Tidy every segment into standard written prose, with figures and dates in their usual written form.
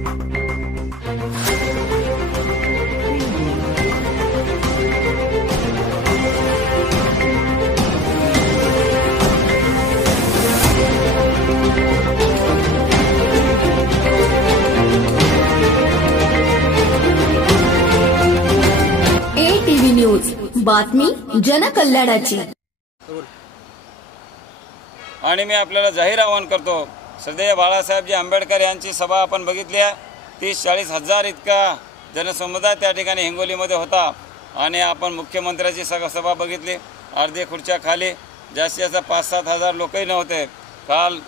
ATV news, बातमी जनकल्याणाची। आणि मी आपल्याला जाहीर आवाहन करतो, श्रद्धेय बाळासाहेबजी आंबेडकर यांची सभा आपण बघितली आहे। 30-40 हजार इतका जनसमुदाय त्या ठिकाणी हिंगोलीमध्ये होता। आणि आपण मुख्यमंत्र्याची सभा बघितली, अर्धे खुर्च्या खाली, जास्तीत जास्त 5-7 हजार लोकही नव्हते। काल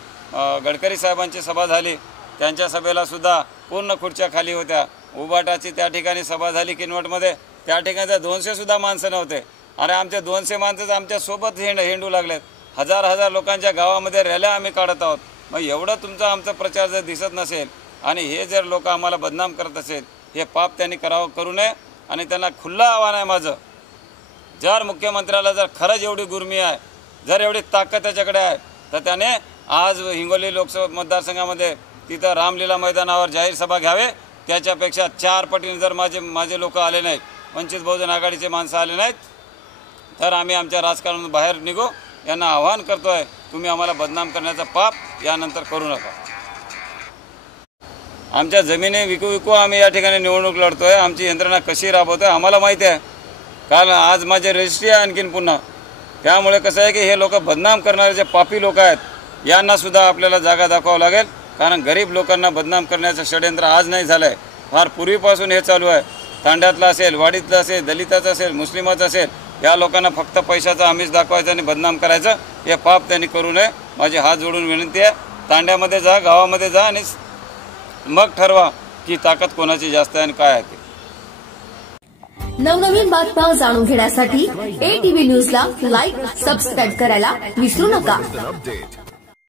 गडकरी साहेबांची सभा झाली, त्यांच्या सभेला सुद्धा पूर्ण खुर्च्या खाली होत्या। उबाटाची त्या ठिकाणी सभा झाली किनवटमध्ये, त्या ठिकाणी 200 सुद्धा माणसं नव्हते। अरे आमचे 200 माणसं आमच्या सोबत हिंडू लागलेत। हजार लोकांच्या गावामध्ये रॅल्या आम्ही काढत आहोत। मग एवढं तुमचा आमचा प्रचार जर दिसत नसेल आणि हे जर लोक आम्हाला बदनाम करत असेल, हे पाप त्यांनी करू नये। आणि त्यांना खुल्ला आव्हान आहे माझं, जर मुख्यमंत्र्याला जर खरंच एवढी गुर्मी आहे, जर एवढी ताकद त्याच्याकडे आहे, तर त्याने आज हिंगोली लोकसभा मतदारसंघामध्ये तिथं रामलीला मैदानावर जाहीर सभा घ्यावे। त्याच्यापेक्षा 4 पटीने जर माझे लोक आले नाहीत, वंचित बहुजन आघाडीचे माणसं आले नाहीत, तर आम्ही आमच्या राजकारणातून बाहेर निघू। यांना आवाहन करतोय, तुम्ही आम्हाला बदनाम करण्याचा पाप यानंतर करू नका। आमच्या जमिनी विकू आम्ही या ठिकाणी निवडणूक लढतोय। आमची यंत्रणा कशी राबवतोय आम्हाला माहिती आहे। काल आज माझे रजिस्ट्री आहे आणखीन पुन्हा। त्यामुळे कसं आहे की हे लोक बदनाम करणारे जे पापी लोक आहेत, यांना सुद्धा आपल्याला जागा दाखवावं लागेल। कारण गरीब लोकांना बदनाम करण्याचं षडयंत्र आज नाही झालं आहे, फार पूर्वीपासून हे चालू आहे। तांड्यातलं असेल, वाडीतलं असेल, दलिताचं असेल, मुस्लिमाचं असेल, या लोकांना फक्त पैशाचा आमिष दाखवायचं आणि बदनाम करायचं, हे पाप त्यांनी करू नये। माझी हात जोडून विनंती आहे, तांड्यामध्ये जा, गावामध्ये जा आणि मग ठरवा की ताकद कोणाची जास्त आहे आणि काय आहे ते। नवनवीन बातम्या जाणून घेण्यासाठी ATV न्यूजला लाईक, सबस्क्राईब करायला विसरू नका।